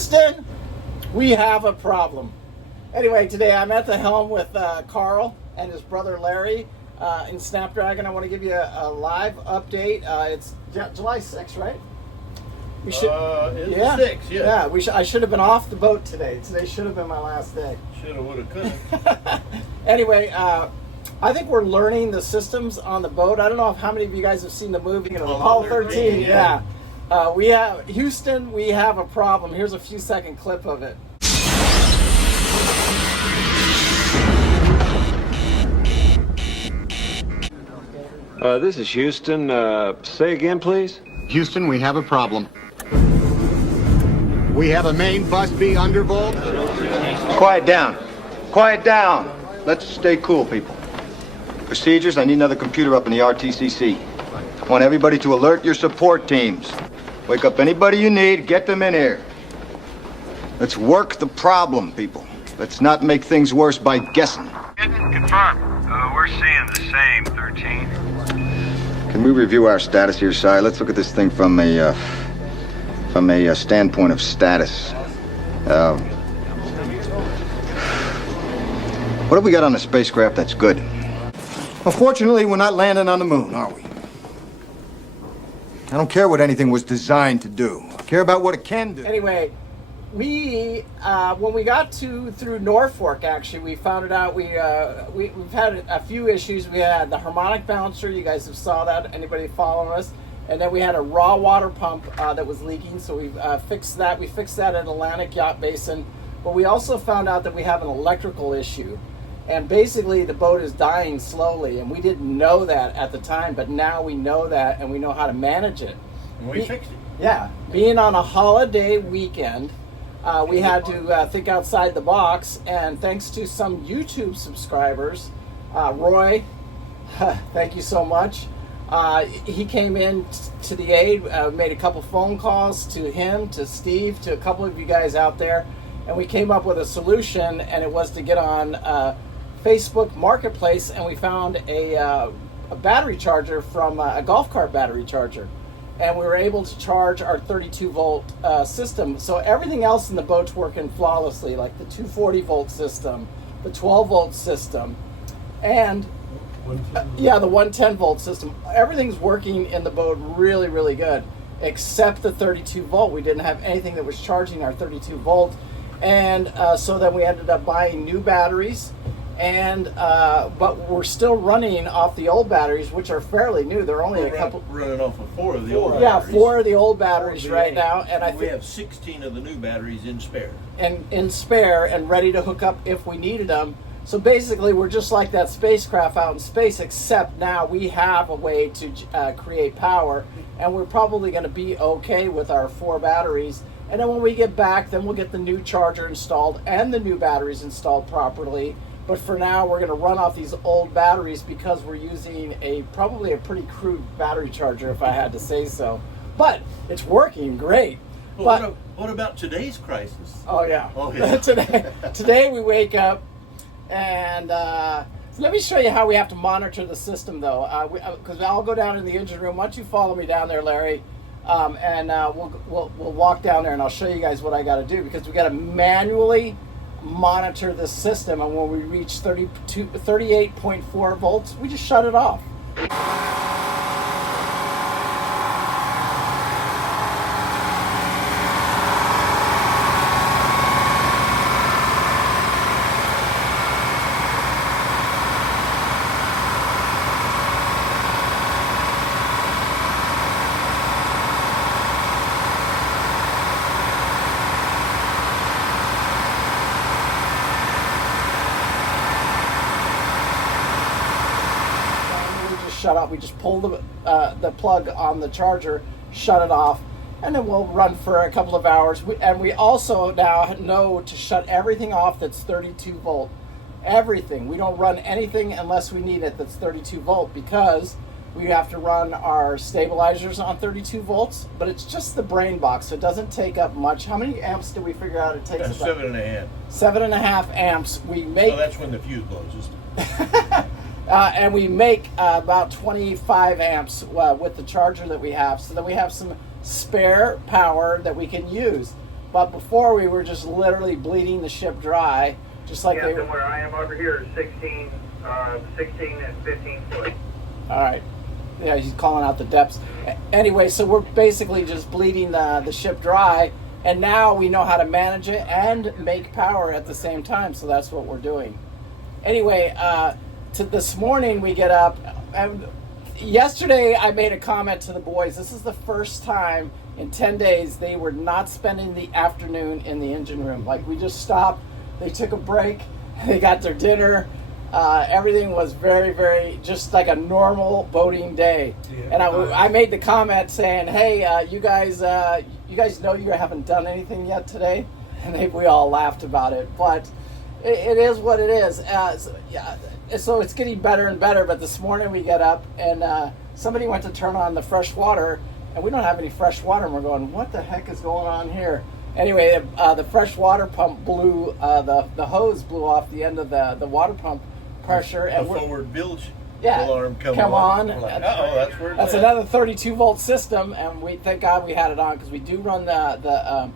Houston, we have a problem. Anyway, today I'm at the helm with Carl and his brother Larry in Snapdragon. I want to give you a live update. It's July 6th, right? We should, it's the 6th, yeah. Yeah, I should have been off the boat today. Today should have been my last day. Shoulda, woulda, coulda. Anyway, I think we're learning the systems on the boat. I don't know if how many of you guys have seen the movie Apollo 13. Yeah. We have Houston. We have a problem. Here's a few second clip of it. This is Houston. Say again, please. Houston, we have a problem. We have a main bus B undervolt. Quiet down. Quiet down. Let's stay cool, people. Procedures, I need another computer up in the RTCC. I want everybody to alert your support teams. Wake up anybody you need, get them in here. Let's work the problem, people. Let's not make things worse by guessing. Confirmed. We're seeing the same, 13. Can we review our status here, Si? Let's look at this thing from a standpoint of status. What have we got on the spacecraft that's good? Well, fortunately, we're not landing on the moon, are we? I don't care what anything was designed to do. I care about what it can do. Anyway, we when we got through Norfolk, actually, we found it out. We've had a few issues. We had the harmonic balancer. You guys have saw that. Anybody following us? And then we had a raw water pump that was leaking. So we fixed that. We fixed that at Atlantic Yacht Basin. But we also found out that we have an electrical issue. And basically, the boat is dying slowly, and we didn't know that at the time, but now we know that, and we know how to manage it. And we fixed it. Yeah. Being on a holiday weekend, we had to think outside the box, and thanks to some YouTube subscribers, Roy, thank you so much. He came in to the aid, made a couple phone calls to him, to Steve, to a couple of you guys out there, and we came up with a solution, and it was to get on Facebook Marketplace, and we found a battery charger from a golf cart battery charger, and we were able to charge our 32 volt system. So everything else in the boat's working flawlessly, like the 240 volt system, the 12 volt system, and the 110 volt system. Everything's working in the boat really, really good, except the 32 volt. We didn't have anything that was charging our 32 volt, and so then we ended up buying new batteries. And but we're still running off the old batteries, which are fairly new. They're only a couple. Running off of 4 of the old batteries. Yeah, 4 of the old batteries right now, and I think we have 16 of the new batteries in spare. And in spare and ready to hook up if we needed them. So basically, we're just like that spacecraft out in space, except now we have a way to create power, and we're probably going to be okay with our 4 batteries. And then when we get back, then we'll get the new charger installed and the new batteries installed properly. But for now, we're going to run off these old batteries because we're using probably a pretty crude battery charger, if I had to say so. But it's working great. But what about today's crisis? Oh yeah. Oh yeah. Today we wake up, and so let me show you how we have to monitor the system, though. Because I'll go down in the engine room. Why don't you follow me down there, Larry? And we'll walk down there, and I'll show you guys what I got to do, because we got to manually monitor the system, and when we reach 38.4 volts, we just shut it off. Shut off. We just pull the plug on the charger, shut it off, and then we'll run for a couple of hours. And we also now know to shut everything off that's 32 volt. Everything. We don't run anything unless we need it that's 32 volt, because we have to run our stabilizers on 32 volts, but it's just the brain box, so it doesn't take up much. How many amps did we figure out it takes? 7.5. 7.5 amps. We make. So that's when the fuse blows, isn't it? And we make about 25 amps with the charger that we have, so that we have some spare power that we can use. But before we were just literally bleeding the ship dry, just like they Captain, were. where I am over here is 16 and 15 foot. All right. Yeah, he's calling out the depths. Anyway, so we're basically just bleeding the ship dry, and now we know how to manage it and make power at the same time. So that's what we're doing. Anyway, to this morning we get up. And yesterday I made a comment to the boys. This is the first time in 10 days they were not spending the afternoon in the engine room. Like, we just stopped. They took a break. They got their dinner. Everything was very, very just like a normal boating day. Yeah, and I made the comment saying, "Hey, you guys know you haven't done anything yet today," and we all laughed about it. But it is what it is. So it's getting better and better. But this morning we get up and somebody went to turn on the fresh water, and we don't have any fresh water. And we're going, "What the heck is going on here?" Anyway, the fresh water pump blew. The hose blew off the end of the water pump pressure, and the forward bilge yeah, alarm come on. We're like, oh, that's where that's another 32 volt system, and we thank God we had it on, because we do run the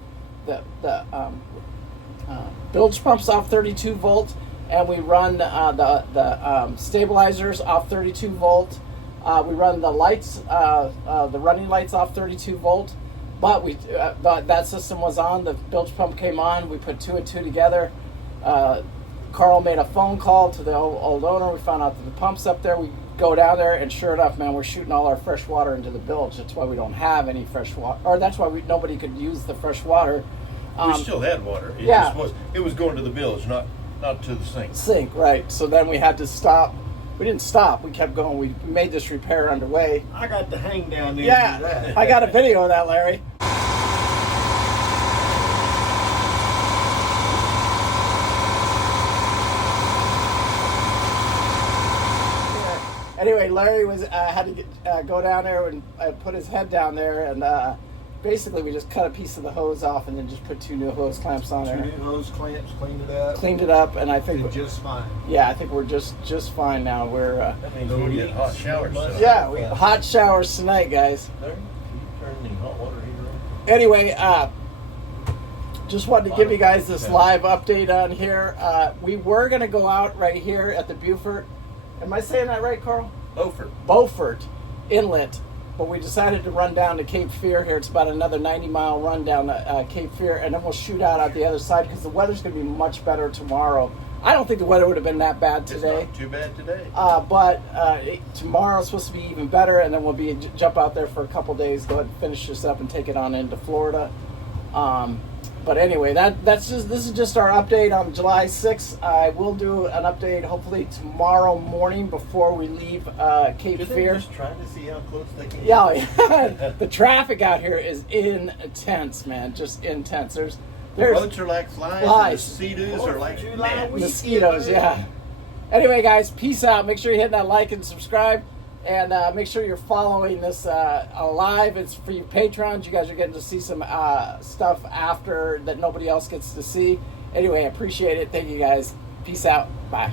bilge pumps off 32 volt, and we run the stabilizers off 32 volt. We run the lights, the running lights off 32 volt. But that system was on. The bilge pump came on. We put 2 and 2 together. Carl made a phone call to the old owner. We found out that the pump's up there. We go down there, and sure enough, man, we're shooting all our fresh water into the bilge. That's why we don't have any fresh water, or that's why nobody could use the fresh water. We still had water. It was going to the bilge, not to the sink. Sink, right. So then we had to stop. We didn't stop. We kept going. We made this repair underway. I got to hang down there. Yeah, and do that. I got a video of that, Larry. Anyway, Larry had to go down there and put his head down there, and basically we just cut a piece of the hose off and then just put 2 new hose clamps on there. 2 new hose clamps, cleaned it up, and I think we're just fine. Yeah, I think we're just fine now. We're that means we get hot showers tonight. Yeah, we hot showers tonight, guys. Larry, can you turn the hot water heater on? Anyway, just wanted to give you guys this live update on here. We were going to go out right here at the Beaufort. Am I saying that right, Carl? Beaufort Inlet. But we decided to run down to Cape Fear here. It's about another 90-mile run down to Cape Fear, and then we'll shoot out the other side, because the weather's going to be much better tomorrow. I don't think the weather would have been that bad today. It's not too bad today. But tomorrow's supposed to be even better, and then we'll jump out there for a couple days, go ahead and finish this up and take it on into Florida. But anyway, this is just our update on July 6th. I will do an update hopefully tomorrow morning before we leave Cape Fear. Just trying to see how close they can get. Yeah, the traffic out here is intense, man. Just intense. There's boats are like flies. And the mosquitoes are like mosquitoes. Yeah. Anyway, guys, peace out. Make sure you hit that like and subscribe. And make sure you're following this live. It's for you patrons. You guys are getting to see some stuff after that nobody else gets to see. Anyway, I appreciate it. Thank you, guys. Peace out. Bye.